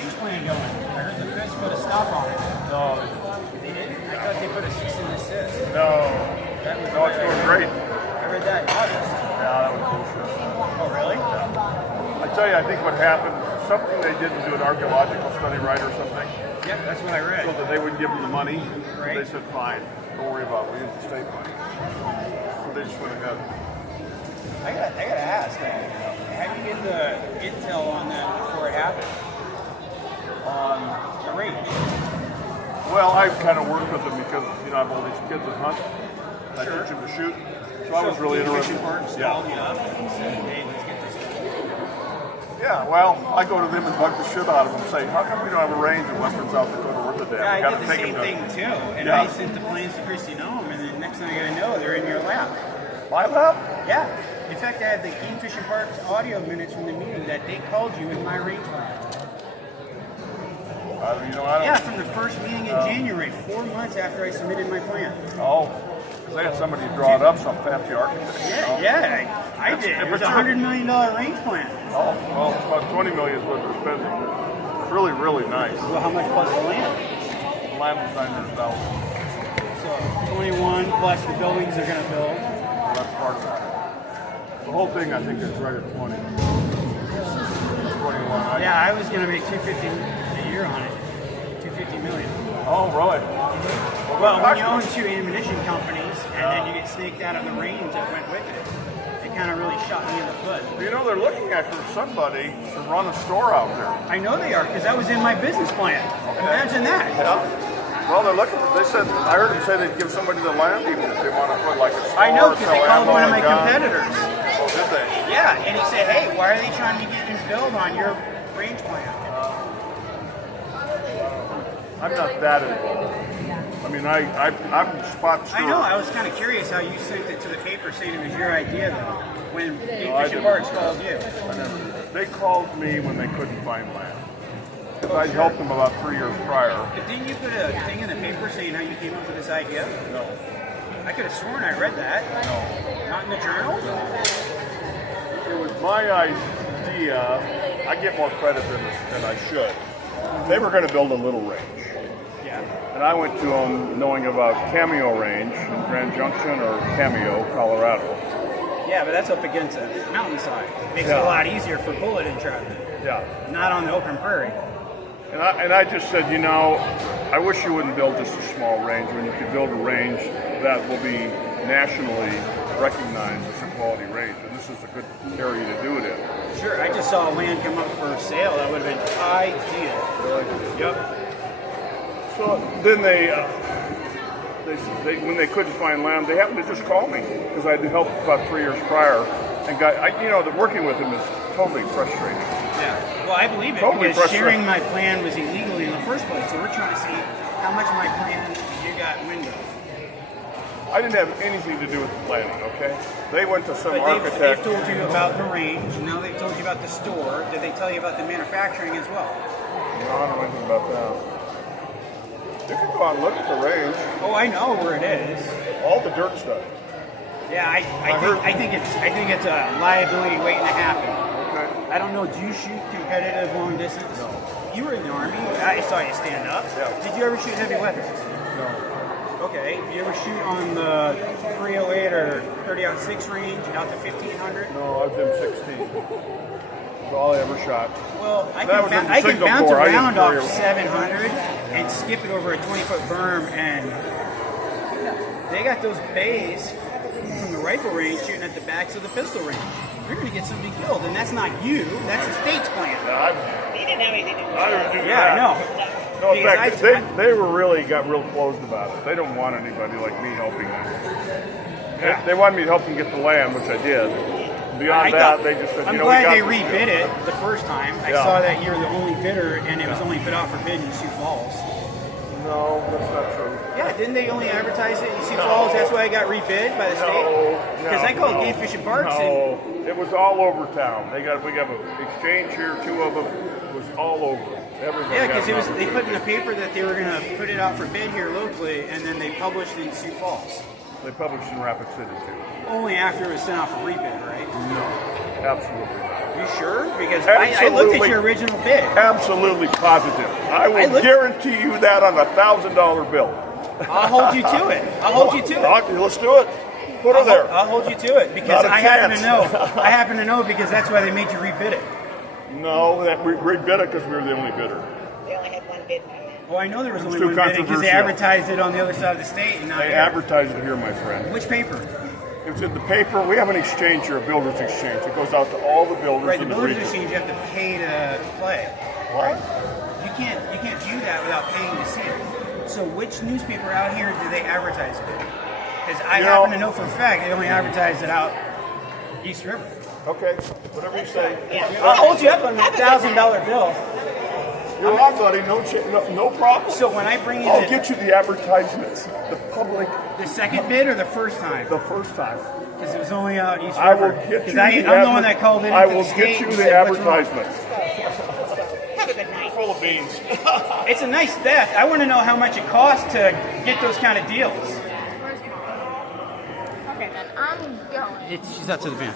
range plan going? I heard the feds put a stop on it. No, They didn't? I thought they put a cease and desist. no, That was no, it's what I going heard. great. I read that in August. Yeah, that was bullshit. Oh, really? I tell you, I think what happened, something they didn't do an archaeological study right or something, Yep, that's what I read. so that they would give them the money. Right. They said, fine, don't worry about it, we use the state money. So they just went ahead. I gotta ask, how do you get the intel on that before it happened? On the range? Well, I kind of worked with them because, you know, I have all these kids that hunt. I Sure. teach them to shoot. So I was really interested. Parks called you up and said, hey, let's get this. Yeah, well, I go to them and bug the shit out of them and say, how come we don't have a range in western South Dakota worth a damn? Yeah, We I gotta did the take same them thing to- too. And Yeah. I sent the plans to Christy Nome, and then next thing I know, they're in your lap. My lab? Yeah. In fact, I have the Game Fishing Parks audio minutes from the meeting that they called you in my range plan. You know, I don't. Yeah, from the first meeting in January, 4 months after I submitted my plan. Oh, because they had somebody draw it up, some fancy architect. you know? Yeah, I did. It was a $100 million range plan. Oh, well, it's about 20 million is what they're spending. It's really, really nice. Well, how much plus the land? The land was 900,000. So 21 plus the buildings they're going to build. So that's part of it. The whole thing, I think, is right at 20. 21. Yeah, I was going to make 250 a year on it. 250 million. Oh, really? Well, when you own two ammunition companies and then you get snaked out of the range that went with it, it kind of really shot me in the foot. You know, they're looking after somebody to run a store out there. I know they are because that was in my business plan. Imagine that. Yeah. Well, they're looking. They said, I heard them say they'd give somebody the land even if they want to put like a store. I know because they sell called ammo one of and my guns. competitors. Oh, did they? Yeah, and he said, hey, why are they trying to get you build on your range plan? I'm not that involved. I mean, I'm spot steward. I know, I was kind of curious how you sent it to the paper saying it was your idea though, when Game I Fishing didn't. Parks called you. They called me when they couldn't find land. I helped them about 3 years prior. But didn't you put a thing in the paper saying how you came up with this idea? No. I could have sworn I read that. No. Not in the journal? It was my idea. I get more credit than I should. They were going to build a little range. Yeah. And I went to them knowing about Cameo Range in Grand Junction or Cameo, Colorado. Yeah, but that's up against a mountainside. Makes it Yeah. a lot easier for bullet entrapment. Yeah. Not on the open prairie. And I just said, you know, I wish you wouldn't build just a small range when you could build a range that will be nationally recognized as a quality range. And this is a good area to do it in. Sure, I just saw land come up for sale. That would have been ideal. Really? Yep. So then they when they couldn't find land, they happened to just call me because I had helped about 3 years prior, and working with them is totally frustrating. Yeah. Well, I believe it Totally because frustrating. sharing my plan was illegally in the first place. So we're trying to see how much of my plan you got wind of. I didn't have anything to do with the planning. Okay, they went to some But they've architect. told you about the range. Now they've told you about the store. Did they tell you about the manufacturing as well? No, I don't know anything about that. You can go out and look at the range, Oh, I know where it is. all the dirt stuff. Yeah, I think it's a liability waiting to happen. Okay. I don't know. Do you shoot competitive long distance? No. You were in the Army. I saw you stand up. Yeah. Did you ever shoot heavy weapons? No. Okay. Did you ever shoot on the 308 or 30-06 range out to 1500? No, I've been 16. That's all I ever shot. Well, I That was in the can signal bounce corps. I didn't around off carry- 700 and skip it over a 20-foot berm, and they got those bays from the rifle range shooting at the backs of the pistol range. You're going to get somebody killed, and that's not you. That's the state's plan. He didn't have anything to do with I it. don't do Yeah, that. I know. No, in Because fact, they were really got real closed about it. They don't want anybody like me helping them. Yeah. They wanted me to help them get the land, which I did. Beyond that, they just said, I'm you know, glad we they got this rebid deal. it the first time. I Yeah. saw that you're the only bidder, and it was only put out for bid in Sioux Falls. No, that's not true. Yeah, didn't they only advertise it in Sioux Falls? That's why it got rebid by the state? Because I called Game Fishing Parks and No, it was all over town. We got an exchange here, 2 of them. It was all over. Everybody. yeah, got because an they put in the paper that they were going to put it out for bid here locally, and then they published in Sioux Falls. They published in Rapid City too. Only after it was sent out for rebid, right? No, absolutely not. You sure? Because I looked at your original bid. Absolutely positive. I will guarantee you that on a $1,000 bill. I'll hold you to it. I'll hold you to it. Let's do it. Put her there. I'll hold you to it because Not a I happen to chance. know. I happen to know because that's why they made you rebid it. No, that we rebid it because we were the only bidder. They only had one bid. Well, I know there was It's only too one bidding because they controversial. advertised it on the other side of the state and not They here. advertised it here, my friend. Which paper? It's in the paper. We have an exchange here, a builder's exchange. It goes out to all the builders Right, the in the Builders region. Exchange, you have to pay to play. What? You can't view that without paying to see it. So which newspaper out here do they advertise it in? Because I happen to know for a fact they only advertised it out East River. Okay, whatever you say. I'll hold you up on that $1,000 bill. You're on, buddy. No problem. So when I bring you I'll get you the advertisements. The public, the second bid or the first time? the first time. Because it was only out East I will River. get you. Because I'm the one that called in. I into will the get state you and the said, "What's wrong?" advertisements. Have a good night. Full of beans. It's a nice theft. I want to know how much it costs to get those kind of deals. Okay, then I'm going. She's out to the van.